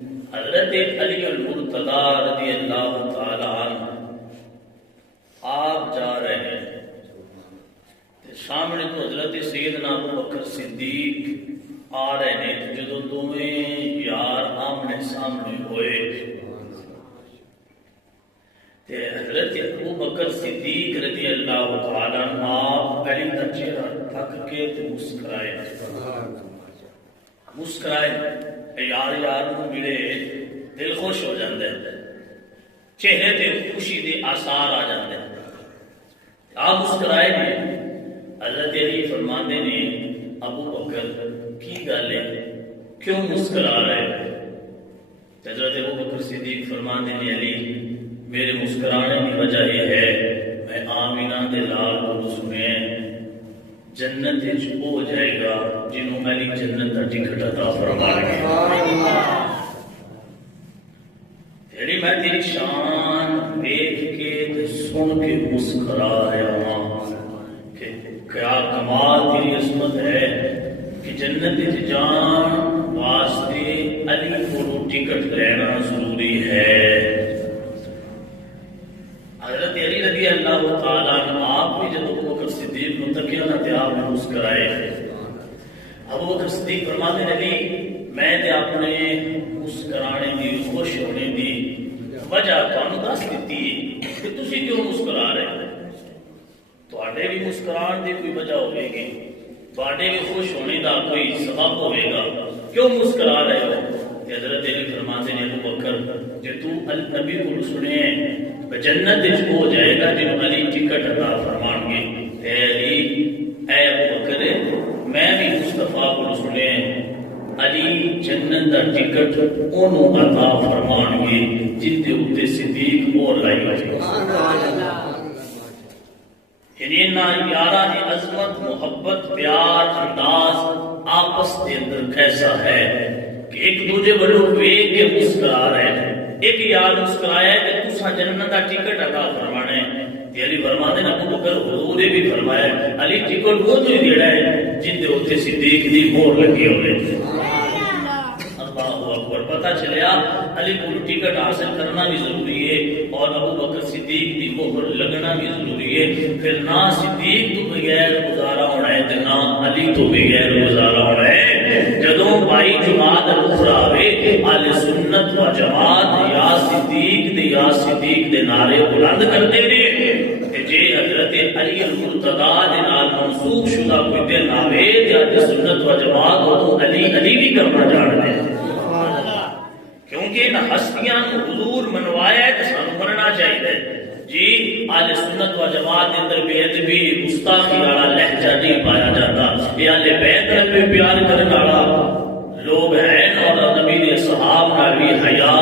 حضرت علی المرتضی رضی اللہ تعالی عنہ آپ جا رہے ہیں، سامنے تو حضرت سیدنا ابو بکر صدیق آ رہے ہیں۔ جدو دونوں یار آمنے سامنے ہوئے تے حضرت ابو بکر صدیق رضی اللہ تعالی عنہ آپ علی کا چہرہ تھک کے تے مسکرائے یار نو ملے دل خوش ہو جاندے، چہرے تے خوشی دے آثار آ جاندے۔ آپ مسکرائے نے، حضرت علی فرماندے نے ابو بکر کی گل ہے، کیوں مسکرا رہے؟ حضرت ابو بکر صدیق فرماندے نے علی میرے مسکرانے کی وجہ یہ ہے میں آمینہ دے لال کو سنے جنت ہو جائے گا جنہوں علی جنت کا ٹکٹ عطا فرما گے۔ تیری میں تیری شان دیکھ کے سن کے مسکرا رہا ہوں کہ کیا کمال تیری عظمت ہے کہ جنت جان واسطے علی کو ٹکٹ لینا ضروری ہے۔ حضرت علی رضی اللہ تعالیٰ عنہ آپ بھی جب ابو بکر صدیق کو تکیا نہ تے آپ نے مسکرائے۔ ابو بکر صدیق فرماتے نبی میں تے اپنے مسکرانے دی خوش ہونے دی وجہ تانوں دس دتی کہ تسی کیوں مسکرا رہے؟ تواڈے بھی مسکران دی کوئی وجہ ہوے گی، تواڈے بھی خوش ہونے دا کوئی سبب ہوے گا، کیوں مسکرا رہے ہو؟ حضرت علی فرماتے ہیں ابو بکر جے تو نبی کو سنے جنت ہو جائے گا جنہوں علی ٹکٹ عطا فرمان گے۔ اے علی اے ابو بکر میں بھی مصطفیٰ کو سنے علی جنت کا ٹکٹ انہوں عطا فرمان گے جن کے اوپر صدیق اور لائی ہوئی۔ یعنی نا یارہ کی عظمت محبت پیار انداز آپس کے اندر کیسا ہے کہ ایک دوجے بڑے ویگ کے مسکرا رہے ہیں۔ ایک یار مسکرایا ہے کہ تسا جنت کا ٹکٹ عطا فرمانے تے علی فرماتے ہیں ابو بکر حضور نے بھی فرمایا علی ٹکٹ وہ تو دیڑا ہے جن دے اوتے صدیق دی مہر لگی ہوئے۔ اللہ اکبر، پتہ چلیا علی کو ٹکٹ حاصل کرنا بھی ضروری ہے اور ابو بکر صدیق دی مہر لگنا بھی ضروری ہے۔ پھر نہ صدیق تو بغیر گزارا ہونا ہے تے نہ علی تو بغیر گزارا ہونا ہے۔ جدوں بھائی جماعت اخرى ہوئے اہل سنت و جماعت یا صدیق دے نعرے بلند کرتے ہیں کہ جے حضرت علی المرتضی دے نال منسوب شدہ کوئی دل آوے تے اہل سنت و جماعت وہ علی بھی کرنا جانتے ہیں، کیونکہ ان ہستیاں کو حضور منوایا ہے تو سانو مننا چاہیے۔ جی اہل سنت و جماعت کے اندر بے ادبی گستاخی والا لہجہ نہیں پایا جاتا، یہ اہل بیت میں پیار کرنے والا لوگ ہیں اور نبی دے صحابہ نال بھی حیا